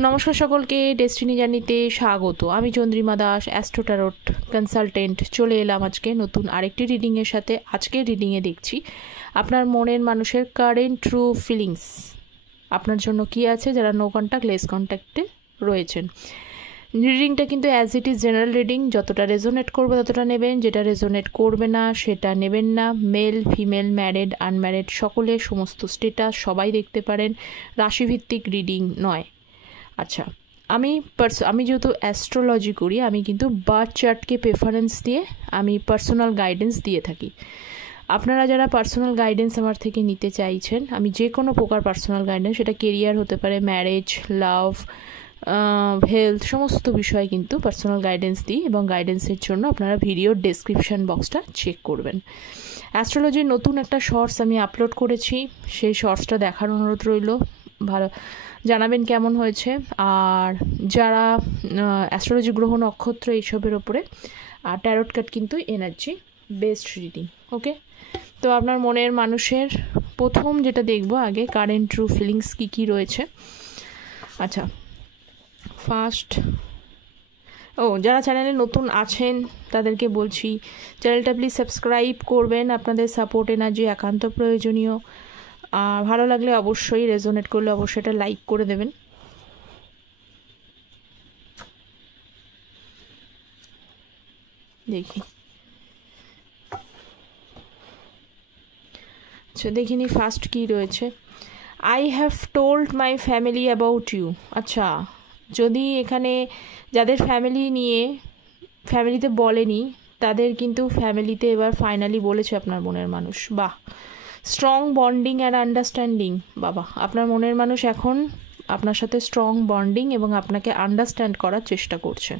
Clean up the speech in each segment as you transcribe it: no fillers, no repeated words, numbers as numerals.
নমস্কার সকলকে, ডেস্টিনি জার্নিতে স্বাগত। আমি Chandrima Das, astro tarot consultant, চলে এলাম আজকে নতুন আরেকটি রিডিংয়ের সাথে। আজকের রিডিংয়ে দেখছি আপনার মনের মানুষের কারেন্ট ট্রু ফিলিংস আপনার জন্য কি আছে, যারা নো কন্ট্যাক্ট লেস কন্ট্যাক্টে রয়েছেন। রিডিংটা কিন্তু as it is general reading, যতটা রেজোনেট করবে ততটা নেবেন, যেটা রেজোনেট করবে না সেটা নেবেন না। মেল ফিমেল ম্যারিড আনম্যারিড সকলে, সমস্ত স্টেটাস সবাই দেখতে পারেন, রাশিভিত্তিক রিডিং নয়। আচ্ছা, আমি যেহেতু অ্যাস্ট্রোলজি করি, আমি কিন্তু বার্থ চার্টকে প্রেফারেন্স দিয়ে আমি পার্সোনাল গাইডেন্স দিয়ে থাকি। আপনারা যারা পার্সোনাল গাইডেন্স আমার থেকে নিতে চাইছেন, আমি যে কোনো প্রকার পার্সোনাল গাইডেন্স, সেটা কেরিয়ার হতে পারে, ম্যারেজ, লাভ, হেলথ, সমস্ত বিষয়ে কিন্তু পার্সোনাল গাইডেন্স দিই। এবং গাইডেন্সের জন্য আপনারা ভিডিওর ডেসক্রিপশান বক্সটা চেক করবেন। অ্যাস্ট্রোলজির নতুন একটা শর্টস আমি আপলোড করেছি, সেই শর্টসটা দেখার অনুরোধ রইল। ভালো জানাবেন কেমন হয়েছে। আর যারা অ্যাস্ট্রোলজি গ্রহ নক্ষত্র এইসবের ওপরে, আর ট্যারোট কার্ড কিন্তু এনার্জি বেস্ট রিডিং। ওকে, তো আপনার মনের মানুষের প্রথম যেটা দেখব আগে, কারেন্ট ট্রু ফিলিংস কী কী রয়েছে। আচ্ছা, ফার্স্ট, যারা চ্যানেলে নতুন আছেন তাদেরকে বলছি, চ্যানেলটা প্লিজ সাবস্ক্রাইব করবেন, আপনাদের সাপোর্ট এনার্জি একান্ত প্রয়োজনীয়। আর ভালো লাগলে অবশ্যই, রেজোনেট করলে অবশ্যই এটা লাইক করে দেবেন। দেখি, আচ্ছা দেখিনি ফার্স্ট কি রয়েছে। I have told my family about you. আচ্ছা, যদি এখানে যাদের ফ্যামিলি নিয়ে ফ্যামিলিতে বলেনি, তাদের কিন্তু ফ্যামিলিতে এবার ফাইনালি বলেছে আপনার মনের মানুষ। বাহ, স্ট্রং বন্ডিং অ্যান্ড আন্ডারস্ট্যান্ডিং। বাবা, আপনার মনের মানুষ এখন আপনার সাথে স্ট্রং বন্ডিং এবং আপনাকে আন্ডারস্ট্যান্ড করার চেষ্টা করছে।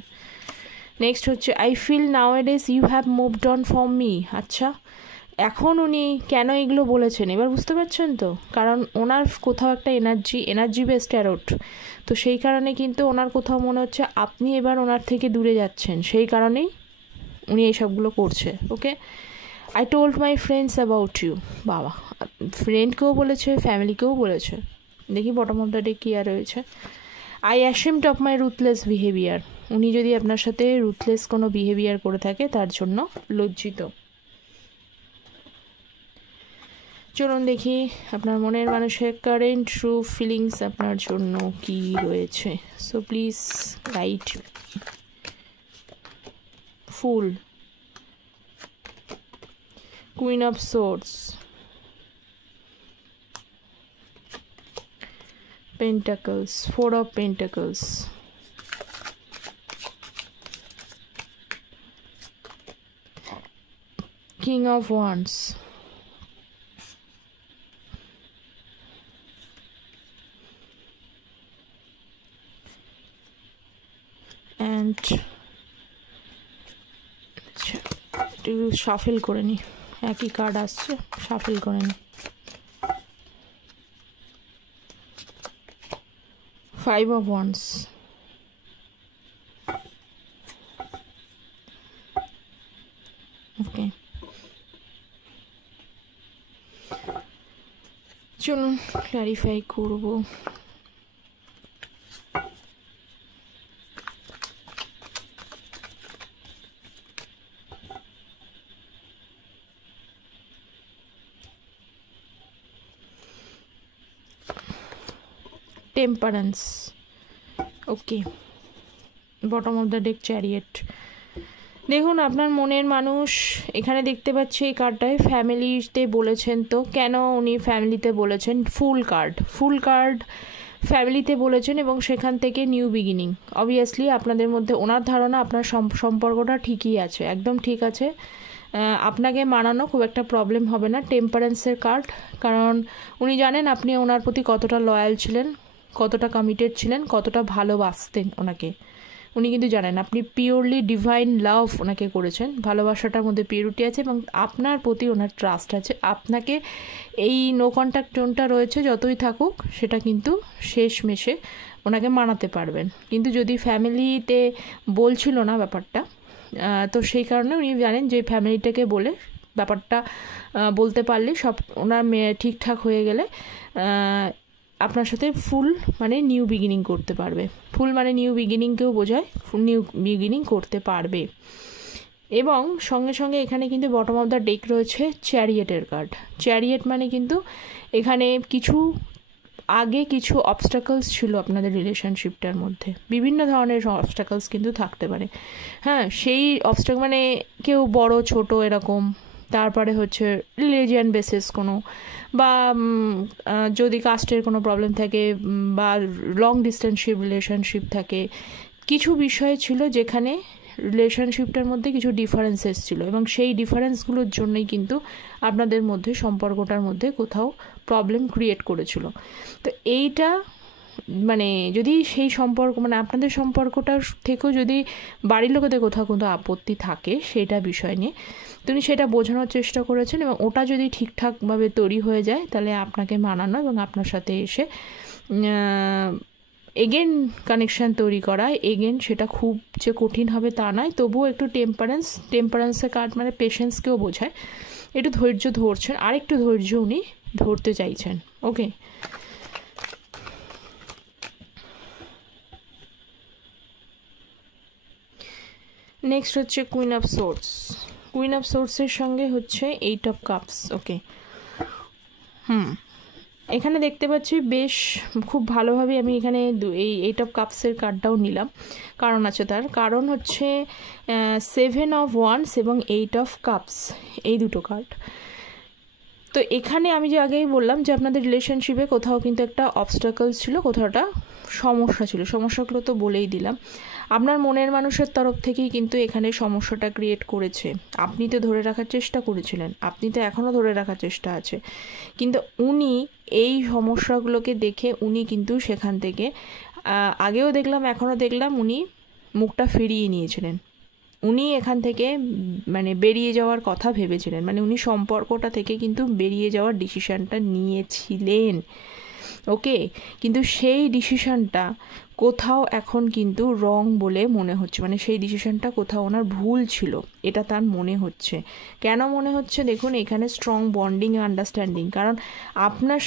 নেক্সট হচ্ছে, I feel nowadays you have moved on from me. আচ্ছা, এখন উনি কেন এগুলো বলেছেন এবার বুঝতে পারছেন তো, কারণ ওনার কোথাও একটা এনার্জি বেসড ট্যারোট, তো সেই কারণে কিন্তু ওনার কোথাও মনে হচ্ছে আপনি এবার ওনার থেকে দূরে যাচ্ছেন, সেই কারণেই উনি এইসবগুলো করছে। Okay, I told my friends about you. বাবা, ফ্রেন্ডকেও বলেছে, ফ্যামিলিকেও বলেছে। দেখি বটম অফ দ্য ডে কী আর রয়েছে। I ashamed of my ruthless behaviour. উনি যদি আপনার সাথে রুথলেস কোনো বিহেভিয়ার করে থাকে তার জন্য লজ্জিত। চলুন দেখি আপনার মনের মানুষের কারেন্ট ট্রু ফিলিংস আপনার জন্য কি রয়েছে। So please guide. Full, queen of swords, pentacles, four of pentacles, king of wands, and একটু শাফেল করে নি, একই কার্ড আসছে, শাফেল করে নি। ফাইভ অফ ওয়ান্ডস, ওকে। চলুন ক্ল্যারিফাই করব। Temperance, okay. Bottom of the deck chariot. দেখুন আপনার মনের মানুষ এখানে দেখতে পাচ্ছি এই কার্ডটায় ফ্যামিলিতে বলেছেন, তো কেন উনি ফ্যামিলিতে বলেছেন? ফুল কার্ড ফ্যামিলিতে বলেছেন এবং সেখান থেকে নিউ বিগিনিং। অবভিয়াসলি আপনাদের মধ্যে ওনার ধারণা আপনার সম্পর্কটা ঠিকই আছে, একদম ঠিক আছে, আপনাকে মানানো খুব একটা প্রবলেম হবে না। টেম্পারেন্সের কার্ড, কারণ উনি জানেন আপনি ওনার প্রতি কতটা লয়াল ছিলেন, কতটা কমিটেড ছিলেন, কতটা ভালোবাসতেন ওনাকে। উনি কিন্তু জানেন আপনি পিওরলি ডিভাইন লাভ ওনাকে করেছেন, ভালোবাসাটার মধ্যে পিওরিটি আছে এবং আপনার প্রতি ওনার ট্রাস্ট আছে। আপনাকে এই নো কন্ট্যাক্ট টোনটা রয়েছে, যতই থাকুক সেটা কিন্তু শেষমেশে ওনাকে মানাতে পারবেন। কিন্তু যদি ফ্যামিলিতে বলছিল না ব্যাপারটা, তো সেই কারণে উনি জানেন যে ফ্যামিলিটাকে বলে ব্যাপারটা বলতে পারলে সব ওনার ঠিকঠাক হয়ে গেলে আপনার সাথে ফুল মানে নিউ বিগিনিং করতে পারবে। ফুল মানে নিউ বিগিনিংকেও বোঝায়, নিউ বিগিনিং করতে পারবে। এবং সঙ্গে সঙ্গে এখানে কিন্তু বটম অফ দ্য ডেক রয়েছে চ্যারিয়েটের কার্ড। চ্যারিয়েট মানে কিন্তু এখানে আগে কিছু অবস্টাকলস ছিল আপনাদের রিলেশনশিপটার মধ্যে, বিভিন্ন ধরনের অবস্টাকলস কিন্তু থাকতে পারে। হ্যাঁ, সেই অবস্টাকল মানে কেউ বড় ছোট এরকম, তারপরে হচ্ছে রিলিজিয়ান বেসিস কোনো, বা যদি কাস্টের কোনো প্রবলেম থাকে, বা লং ডিস্টেন্সশিপ রিলেশনশিপ থাকে, কিছু বিষয় ছিল যেখানে রিলেশনশিপটার মধ্যে কিছু ডিফারেন্সেস ছিল, এবং সেই ডিফারেন্সগুলোর জন্যই কিন্তু আপনাদের মধ্যে সম্পর্কটার মধ্যে কোথাও প্রবলেম ক্রিয়েট করেছিল। তো এইটা মানে যদি সেই সম্পর্ক মানে আপনাদের সম্পর্কটার থেকেও যদি বাড়ির লোকেদের কোথাও কোনো আপত্তি থাকে সেটা বিষয় নিয়ে তিনি সেটা বোঝানোর চেষ্টা করেছেন, এবং ওটা যদি ঠিকঠাকভাবে তৈরি হয়ে যায় তাহলে আপনাকে মানানো এবং আপনার সাথে এসে এগেন কানেকশান তৈরি করা, এগেন সেটা খুব যে কঠিন হবে তা নয়, তবুও একটু টেম্পারেন্সের কার্ড মানে পেশেন্সকেও বোঝায়, একটু ধৈর্য ধরছেন, আরেকটু ধৈর্য উনি ধরতে চাইছেন। ওকে, নেক্সট হচ্ছে queen of swords. Queen of সোর্সের সঙ্গে হচ্ছে 8 অফ কাপস। ওকে, এখানে দেখতে পাচ্ছি বেশ খুব ভালোভাবে আমি এখানে এই 8 অফ কাপসের কার্ডটাও নিলাম, কারণ আছে তার কারণ হচ্ছে 7 অফ ওয়ান্স এবং 8 অফ কাপস, এই দুটো কার্ড। তো এখানে আমি যে আগেই বললাম যে আপনাদের রিলেশনশিপে কোথাও কিন্তু একটা অবস্টাকলস ছিল, কোথাওটা সমস্যা ছিল, সমস্যাগুলো তো বলেই দিলাম। আপনার মনের মানুষের তরফ থেকেই কিন্তু এখানে সমস্যাটা ক্রিয়েট করেছে, আপনি তো ধরে রাখার চেষ্টা করেছিলেন, আপনি তো এখনও ধরে রাখার চেষ্টা আছে, কিন্তু উনি এই সমস্যাগুলোকে দেখে উনি কিন্তু সেখান থেকে আগেও দেখলাম এখনও দেখলাম উনি মুখটা ফিরিয়ে নিয়েছিলেন, উনি এখান থেকে মানে বেরিয়ে যাওয়ার কথা ভেবেছিলেন, মানে উনি সম্পর্কটা থেকে কিন্তু বেরিয়ে যাওয়ার ডিসিশানটা নিয়েছিলেন। ওকে, কিন্তু সেই ডিসিশানটা কোথাও এখন কিন্তু রং বলে মনে হচ্ছে, মানে সেই ডিসিশানটা কোথাও ওনার ভুল ছিল এটা তার মনে হচ্ছে। কেন মনে হচ্ছে দেখুন, এখানে স্ট্রং বন্ডিং আন্ডারস্ট্যান্ডিং, কারণ আপনার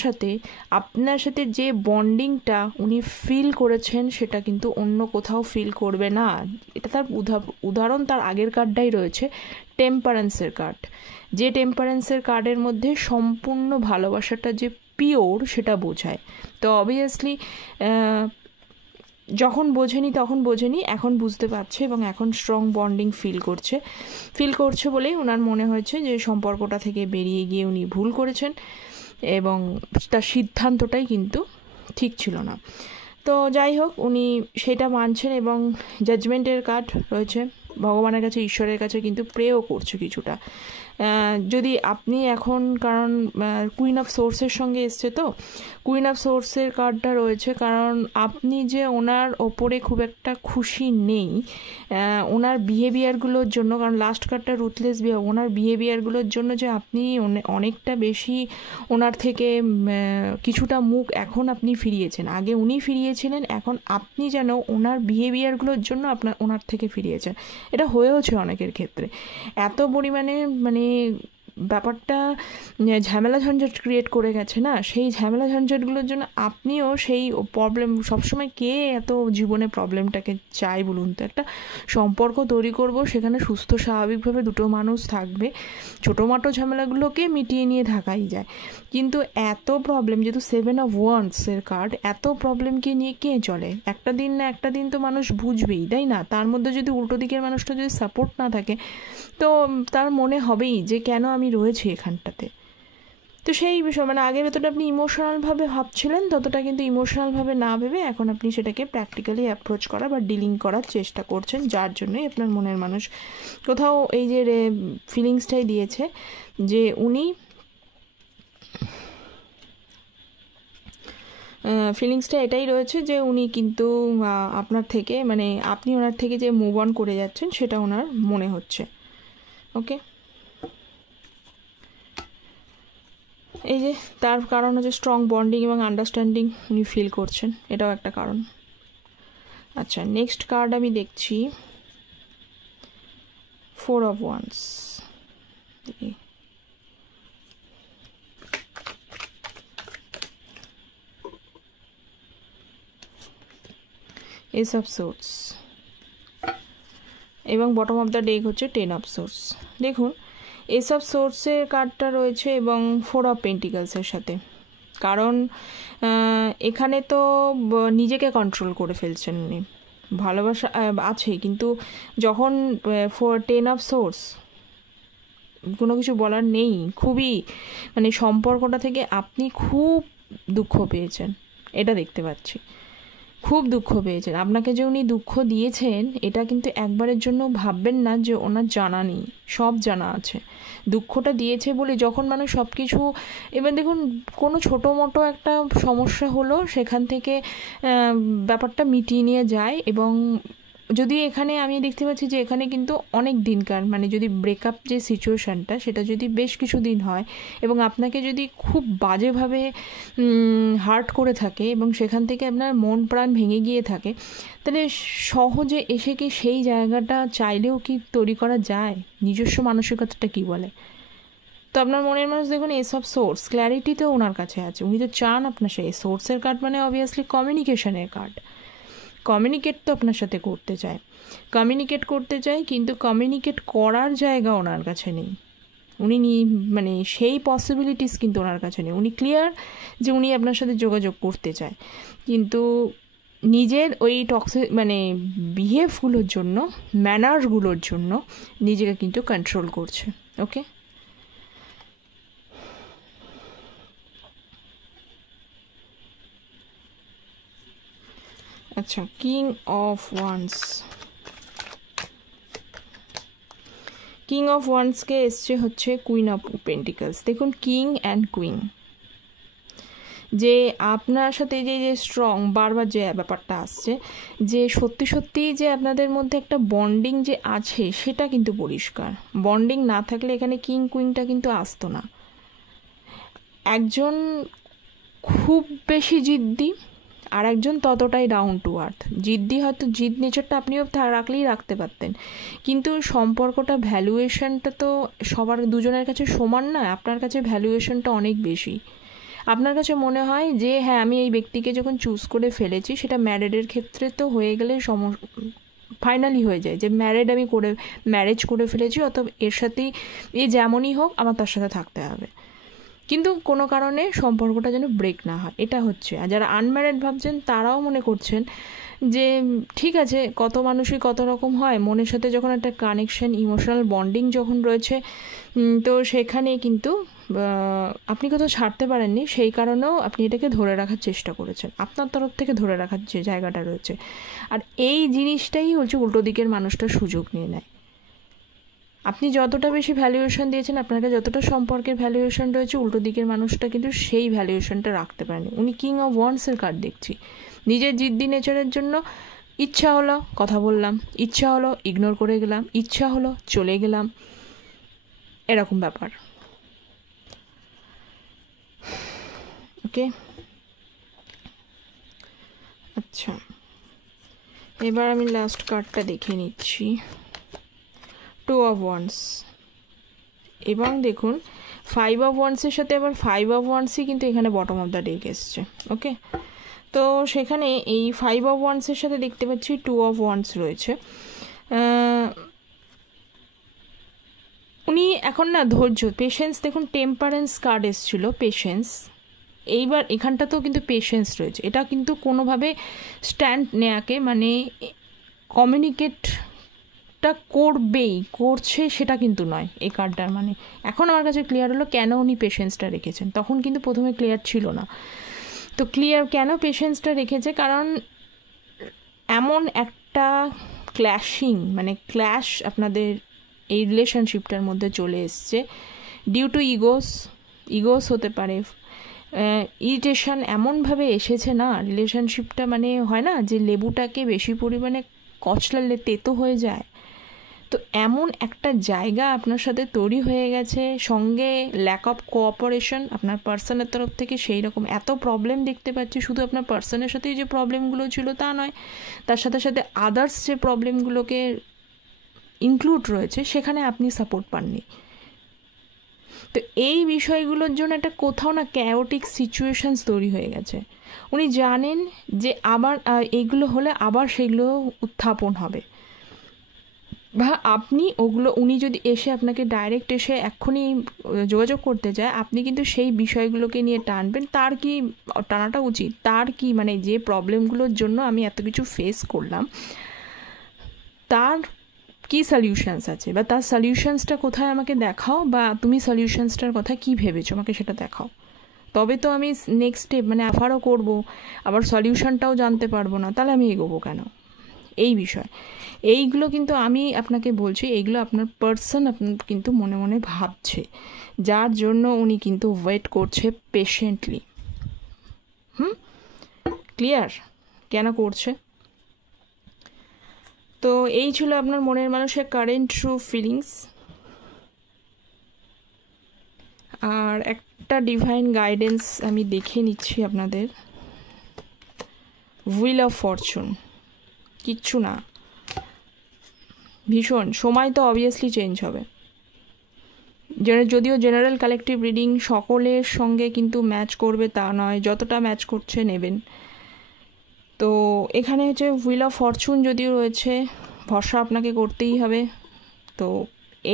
সাথে যে বন্ডিংটা উনি ফিল করেছেন সেটা কিন্তু অন্য কোথাও ফিল করবে না। এটা তার উদাহরণ তার আগের কার্ডটাই রয়েছে, টেম্পারেন্সের কার্ড। যে টেম্পারেন্সের কার্ডের মধ্যে সম্পূর্ণ ভালোবাসাটা যে পিওর সেটা বোঝায়। তো অবভিয়াসলি যখন বোঝেনি তখন বোঝেনি, এখন বুঝতে পারছে এবং এখন স্ট্রং বন্ডিং ফিল করছে বলেই ওনার মনে হয়েছে যে সম্পর্কটা থেকে বেরিয়ে গিয়ে উনি ভুল করেছেন, এবং তার সিদ্ধান্তটাই কিন্তু ঠিক ছিল না। তো যাই হোক, উনি সেটা মানছেন এবং জাজমেন্টের কার্ড রয়েছে, ভগবানের কাছে ঈশ্বরের কাছে কিন্তু প্রেও করছে কিছুটা। যদি আপনি এখন, কারণ কুইন অফ সোর্সের সঙ্গে এসছে, তো কুইন অফ সোর্সের কার্ডটা রয়েছে, কারণ আপনি যে ওনার ওপরে খুব একটা খুশি নেই ওনার বিহেভিয়ারগুলোর জন্য, কারণ লাস্ট কার্ডটা রুথলেস ওনার বিহেভিয়ারগুলোর জন্য যে আপনি অনেকটা বেশি ওনার থেকে কিছুটা মুখ এখন আপনি ফিরিয়েছেন, আগে উনি ফিরিয়েছিলেন, এখন আপনি যেন ওনার বিহেভিয়ারগুলোর জন্য ওনার থেকে ফিরিয়েছেন। এটা হয়েওছে অনেকের ক্ষেত্রে, এত পরিমাণে মানে ব্যাপারটা ঝামেলা ঝঞ্ঝাট ক্রিয়েট করে গেছে না, সেই ঝামেলা ঝঞ্ঝাটগুলোর জন্য আপনিও সেই প্রবলেম, সবসময় কে এত জীবনে প্রবলেমটাকে চাই বলুন তো? একটা সম্পর্ক তৈরি করব, সেখানে সুস্থ স্বাভাবিকভাবে দুটো মানুষ থাকবে, ছোটোমাটো ঝামেলাগুলোকে মিটিয়ে নিয়ে থাকাই যায়, কিন্তু এত প্রবলেম, যেহেতু 7 অফ ওয়ান্ডসের কার্ড, এত প্রবলেমকে নিয়ে কে চলে? একটা দিন না একটা দিন তো মানুষ বুঝবেই, তাই না? তার মধ্যে যদি উল্টো দিকের মানুষটা যদি সাপোর্ট না থাকে, তো তার মনে হবেই যে কেন আমি রয়েছি এখানটাতে। তো সেই বিষয় মানে আগে যতটা আপনি ইমোশনালভাবে ভাবছিলেন, ততটা কিন্তু ইমোশনালভাবে না ভেবে এখন আপনি সেটাকে প্র্যাকটিক্যালি অ্যাপ্রোচ করা বা ডিলিং করার চেষ্টা করছেন, যার জন্যই আপনার মনের মানুষ কোথাও এই যে ফিলিংসটাই দিয়েছে যে উনি ফিলিংসটা এটাই রয়েছে যে উনি কিন্তু আপনার থেকে, মানে আপনি ওনার থেকে যে মুভ অন করে যাচ্ছেন সেটা ওনার মনে হচ্ছে। ওকে, এই যে তার কারণ হচ্ছে স্ট্রং বন্ডিং এবং আন্ডারস্ট্যান্ডিং উনি ফিল করছেন, এটাও একটা কারণ। আচ্ছা, নেক্সট কার্ড আমি দেখছি 4 of wands. S of swords এবং বটম অফ দ্য ডেক হচ্ছে 10 অফ সোর্স। দেখুন এস অফ সোর্সের কার্ডটা রয়েছে এবং 4 অফ পেন্টিকলসের সাথে, কারণ এখানে তো নিজেকে কন্ট্রোল করে ফেলছেন উনি। ভালোবাসা আছে, কিন্তু যখন 10 অফ সোর্স, কোনো কিছু বলার নেই। খুবই মানে সম্পর্কটা থেকে আপনি খুব দুঃখ পেয়েছেন, এটা দেখতে পাচ্ছি। খুব দুঃখ পেয়েছেন। আপনাকে যে উনি দুঃখ দিয়েছেন এটা কিন্তু একবারের জন্য ভাববেন না যে ওনার জানা নেই, সব জানা আছে। দুঃখটা দিয়েছে বলে যখন মানুষ সব কিছু, এবার দেখুন কোনো ছোটো মোটো একটা সমস্যা হলো সেখান থেকে ব্যাপারটা মিটিয়ে নিয়ে যায়। এবং যদি এখানে আমি দেখতে পাচ্ছি যে এখানে কিন্তু অনেক দিনকার, মানে যদি ব্রেকআপ যে সিচুয়েশানটা সেটা যদি বেশ কিছু দিন হয় এবং আপনাকে যদি খুব বাজেভাবে হার্ট করে থাকে এবং সেখান থেকে আপনার মন প্রাণ ভেঙে গিয়ে থাকে, তাহলে সহজে এসে কি সেই জায়গাটা চাইলেও কি তৈরি করা যায়? নিজস্ব মানসিকতাটা কি বলে? তো আপনার মনের মানুষ দেখুন এস অফ সোর্স, ক্ল্যারিটি তো ওনার কাছে আছে, উনি তো চান আপনার সেই সোর্সের কার্ড, মানে অবভিয়াসলি কমিউনিকেশনের কার্ড। কমিউনিকেট তো আপনার সাথে করতে চায়, কিন্তু কমিউনিকেট করার জায়গা ওনার কাছে নেই। উনি মানে সেই পসিবিলিটিস কিন্তু ওনার কাছে নেই। উনি ক্লিয়ার যে উনি আপনার সাথে যোগাযোগ করতে চায়, কিন্তু নিজের ওই মানে বিহেভগুলোর জন্য, ম্যানার্সগুলোর জন্য নিজেকে কিন্তু কন্ট্রোল করছে। ওকে, আচ্ছা, কিং অফ ওয়ান্সকে এসছে হচ্ছে কুইন অফ পেন্টিকলস। দেখুন কিং অ্যান্ড কুইন, যে আপনার সাথে যে স্ট্রং বারবার যে ব্যাপারটা আসছে, যে সত্যি সত্যিই যে আপনাদের মধ্যে একটা বন্ডিং যে আছে সেটা কিন্তু পরিষ্কার। বন্ডিং না থাকলে এখানে কিং কুইনটা কিন্তু আসতো না। একজন খুব বেশি জিদ্দি আর একজন ততটাই ডাউন টু আর্থ। জিদ্দি হয়তো জিদ নেচারটা আপনিও রাখলেই রাখতে পারতেন, কিন্তু সম্পর্কটা ভ্যালুয়েশনটা তো সবার দুজনের কাছে সমান না। আপনার কাছে ভ্যালুয়েশনটা অনেক বেশি। আপনার কাছে মনে হয় যে হ্যাঁ, আমি এই ব্যক্তিকে যখন চুজ করে ফেলেছি, সেটা ম্যারেডের ক্ষেত্রে তো হয়ে গেলে ফাইনালি হয়ে যায় যে ম্যারেজ করে ফেলেছি, অথবা এর সাথেই এ যেমনই হোক আমার তার সাথে থাকতে হবে। কিন্তু কোনো কারণে সম্পর্কটা যেন ব্রেক না হয়, এটা হচ্ছে। আর যারা আনম্যারেড ভাবছেন তারাও মনে করছেন যে ঠিক আছে, কত মানুষই কত রকম হয়, মনের সাথে যখন একটা কানেকশন, ইমোশনাল বন্ডিং যখন রয়েছে, তো সেখানে কিন্তু আপনি কোথাও ছাড়তে পারেননি, সেই কারণেও আপনি এটাকে ধরে রাখার চেষ্টা করেছেন, আপনার তরফ থেকে ধরে রাখার যে জায়গাটা রয়েছে। আর এই জিনিসটাই হচ্ছে উল্টো দিকের মানুষটা সুযোগ নিয়ে নেয়। আপনি যতটা বেশি ভ্যালুয়েশন দিয়েছেন, আপনাকে যতটা সম্পর্কের ভ্যালুয়েশন রয়েছে, উল্টো দিকের মানুষটা কিন্তু সেই ভ্যালুয়েশনটা রাখতে পারেনি। উনি কিং অফ ওয়ান্সের কার্ড দেখছি। নিজের জিদ্দি নেচারের জন্য ইচ্ছা হলো কথা বললাম, ইচ্ছা হলো ইগনোর করে গেলাম, ইচ্ছা হলো চলে গেলাম, এরকম ব্যাপার। ওকে, আচ্ছা, এবার আমি লাস্ট কার্ডটা দেখে নিচ্ছি, 2 অফ ওয়ান্স। এবং দেখুন 5 অফ ওয়ান্সের সাথে আবার 5 অফ ওয়ান্সই কিন্তু এখানে বটম অফ দ্য ডেক এসছে। ওকে, তো সেখানে এই 5 অফ ওয়ান্সের সাথে দেখতে পাচ্ছি 2 অফ ওয়ান্স রয়েছে। উনি এখন না ধৈর্য, পেশেন্স, দেখুন টেম্পারেন্স কার্ড এসছিল, পেশেন্স। এইবার এখানটাতেও কিন্তু পেশেন্স রয়েছে। এটা কিন্তু কোনোভাবে স্ট্যান্ড নেয়াকে, মানে কমিউনিকেটটা করছে সেটা কিন্তু নয় এই কার্ডটার। মানে এখন আমার কাছে ক্লিয়ার হলো কেন উনি পেশেন্সটা রেখেছেন। তখন কিন্তু প্রথমে ক্লিয়ার ছিল না। তো ক্লিয়ার কেন পেশেন্সটা রেখেছে, কারণ এমন একটা ক্ল্যাশ আপনাদের এই রিলেশনশিপটার মধ্যে চলে এসছে, ডিউ টু ইগোস হতে পারে, ইরিটেশন এমনভাবে এসেছে না রিলেশনশিপটা, মানে হয় না যে লেবুটাকে বেশি পরিমাণে কচলালে তেতো হয়ে যায়, তো এমন একটা জায়গা আপনার সাথে তৈরি হয়ে গেছে। সঙ্গে ল্যাক অফ কোঅপারেশন আপনার পার্সনের তরফ থেকে, সেই রকম এত প্রবলেম দেখতে পাচ্ছি। শুধু আপনার পার্সনের সাথেই যে প্রবলেমগুলো ছিল তা নয়, তার সাথে সাথে আদার্স যে প্রবলেমগুলোকে ইনক্লুড রয়েছে সেখানে আপনি সাপোর্ট পাননি। তো এই বিষয়গুলোর জন্য একটা কোথাও না ক্যাওটিক সিচুয়েশানস তৈরি হয়ে গেছে। উনি জানেন যে আবার এইগুলো হলে আবার সেগুলো উত্থাপন হবে, বা আপনি ওগুলো উনি যদি এসে আপনাকে ডাইরেক্ট এসে এক্ষুনি যোগাযোগ করতে যায়, আপনি কিন্তু সেই বিষয়গুলোকে নিয়ে টানবেন। তার কি টানাটা উচিত? তার কি মানে যে প্রবলেমগুলোর জন্য আমি এত কিছু ফেস করলাম, তার কি সলিউশনস আছে, বা তার সলিউশনসটা কোথায় আমাকে দেখাও, বা তুমি সলিউশনসটার কথা কি ভেবেছো আমাকে সেটা দেখাও। তবে তো আমি নেক্সট স্টেপ মানে আবারও করবো, আবার সলিউশনটাও জানতে পারবো না, তাহলে আমি এগোবো কেন? এই বিষয় এইগুলো কিন্তু আমি আপনাকে বলছি, এইগুলো আপনার পার্সন আপনার কিন্তু মনে মনে ভাবছে, যার জন্য উনি কিন্তু ওয়েট করছে পেশেন্টলি। ক্লিয়ার কেন করছে? তো এই ছিল আপনার মনের মানুষের কারেন্ট ট্রু ফিলিংস। আর একটা ডিভাইন গাইডেন্স আমি দেখে নিচ্ছি আপনাদের। হুইল অফ ফরচুন, কিচ্ছু না, ভীষণ সময় তো অবভিয়াসলি চেঞ্জ হবে। যদিও জেনারেল কালেকটিভ রিডিং সকলের সঙ্গে কিন্তু ম্যাচ করবে তা নয়, যতটা ম্যাচ করছে নেবেন। তো এখানে হচ্ছে হুইল অফ ফরচুন যদিও রয়েছে, ভরসা আপনাকে করতেই হবে। তো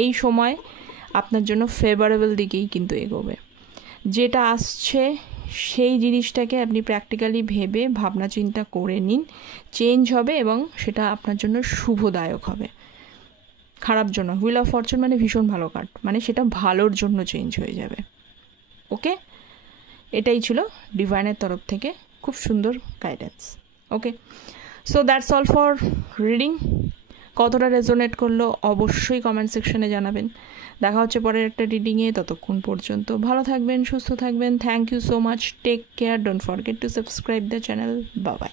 এই সময় আপনার জন্য ফেভারেবল দিকেই কিন্তু এগোবে। যেটা আসছে সেই জিনিসটাকে আপনি প্র্যাকটিক্যালি ভেবে ভাবনা চিন্তা করে নিন, চেঞ্জ হবে এবং সেটা আপনার জন্য শুভদায়ক হবে, খারাপ জন্য। হুইল অফ ফরচুন মানে ভীষণ ভালো কার্ড, মানে সেটা ভালোর জন্য চেঞ্জ হয়ে যাবে। ওকে, এটাই ছিল ডিভাইনের তরফ থেকে খুব সুন্দর guidance. Okay, so that's all for reading. কতটা রেজোনেট করলো অবশ্যই কমেন্ট সেকশনে জানাবেন। দেখা হচ্ছে পরের একটা রিডিংয়ে, ততক্ষণ পর্যন্ত ভালো থাকবেন, সুস্থ থাকবেন। Thank you so much, take care, don't forget to subscribe the channel. Bye by.